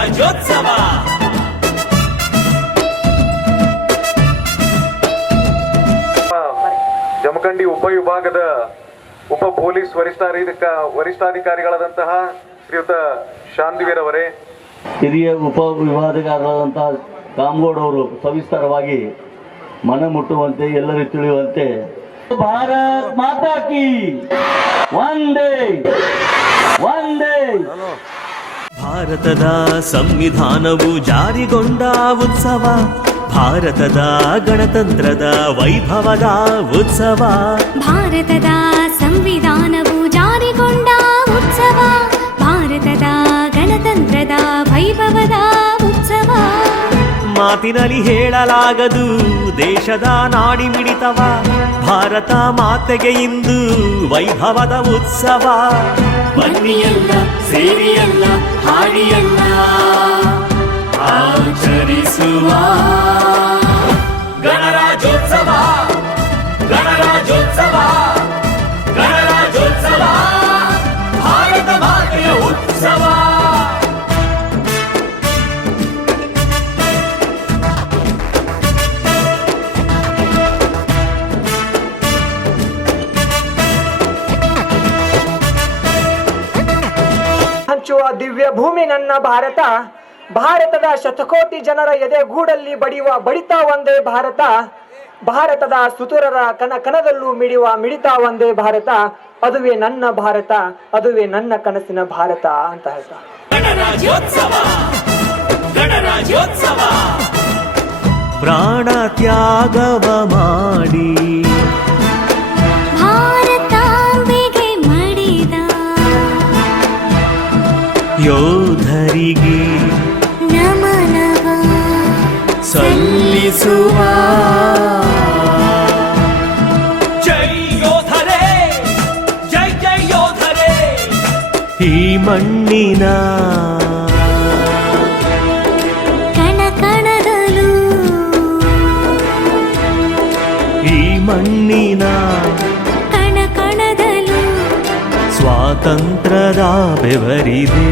ಗಣರಾಜ್ಯೋತ್ಸವ. ಜಮಖಂಡಿ ಉಪವಿಭಾಗದ ಉಪ ಪೊಲೀಸ್ ವರಿಷ್ಠಾಧಿಕಾರಿಗಳಾದಂತಹ ಶ್ರೀಯುತ ಶಾಂತಿವೀರ್ ಅವರೇ, ಹಿರಿಯ ಉಪವಿಭಾಗಗಾರರಾದಂತಹ ಕಾಮಗೌಡ ಅವರು ಸವಿಸ್ತಾರವಾಗಿ ಮನ ಮುಟ್ಟುವಂತೆ ಎಲ್ಲರಿಗೂ ತಿಳಿಯುವಂತೆ ಭಾರತ್ ಮಾತಾ ಕಿ ವಂದೇ ವಂದೇ. ಭಾರತದ ಸಂವಿಧಾನವು ಜಾರಿಗೊಂಡ ಉತ್ಸವ, ಭಾರತದ ಗಣತಂತ್ರದ ವೈಭವದ ಉತ್ಸವ. ಭಾರತದ ಸಂವಿಧಾನವು ಜಾರಿಗೊಂಡ ಉತ್ಸವ, ಭಾರತದ ಗಣತಂತ್ರದ ವೈಭವದ ಉತ್ಸವ. ಮಾತಿನಲ್ಲಿ ಹೇಳಲಾಗದು ದೇಶದ ನಾಡಿ ಮಿಡಿತವ, ಭಾರತ ಮಾತೆಗೆ ಇಂದು ವೈಭವದ ಉತ್ಸವ. ಬನ್ನಿಯಲ್ಲ ಸೇರಿಯಲ್ಲ ಹಾಡಿಯಲ್ಲ ಆಚರಿಸುವ ಗಣರಾಜ್ಯೋತ್ಸವ, ಗಣರಾಜ್ಯೋತ್ಸವ, ಗಣರಾಜ್ಯೋತ್ಸವ, ಭಾರತ ಮಾತೆಯ ಉತ್ಸವ. ಹಂಚುವ ದಿವ್ಯ ಭೂಮಿ ನನ್ನ ಭಾರತ, ಭಾರತದ ಶತಕೋಟಿ ಜನರ ಎದೆಗೂಡಲ್ಲಿ ಬಡಿಯುವ ಬಡಿತ ಒಂದೇ ಭಾರತ, ಭಾರತದ ಸುತುರರ ಕಣ ಕಣದಲ್ಲೂ ಮಿಡಿಯುವ ಮಿಡಿತ ಒಂದೇ ಭಾರತ. ಅದುವೇ ನನ್ನ ಭಾರತ, ಅದುವೇ ನನ್ನ ಕನಸಿನ ಭಾರತ ಅಂತ ಹೇಳ್ತಾ ಗಣರಾಜ್ಯೋತ್ಸವ, ಗಣರಾಜ್ಯೋತ್ಸವ. ಪ್ರಾಣ ತ್ಯಾಗವ ಮಾಡಿ ಭಾರತಾಂಬೆಗೆ ಮಡಿದ ಯೋಧರಿಗೆ ನಮನವ ಸಲ್ಲಿಸುವ ಜೈ ಯೋಧರೇ, ಜೈ ಜೈ ಯೋಧರೇ. ಈ ಮಣ್ಣಿನ ಕಣ ಕಣದಲ್ಲೂ, ಈ ಮಣ್ಣಿನ ಕಣ ಕಣದಲ್ಲೂ ಸ್ವಾತಂತ್ರ್ಯದ ಬೆವರಿದೆ.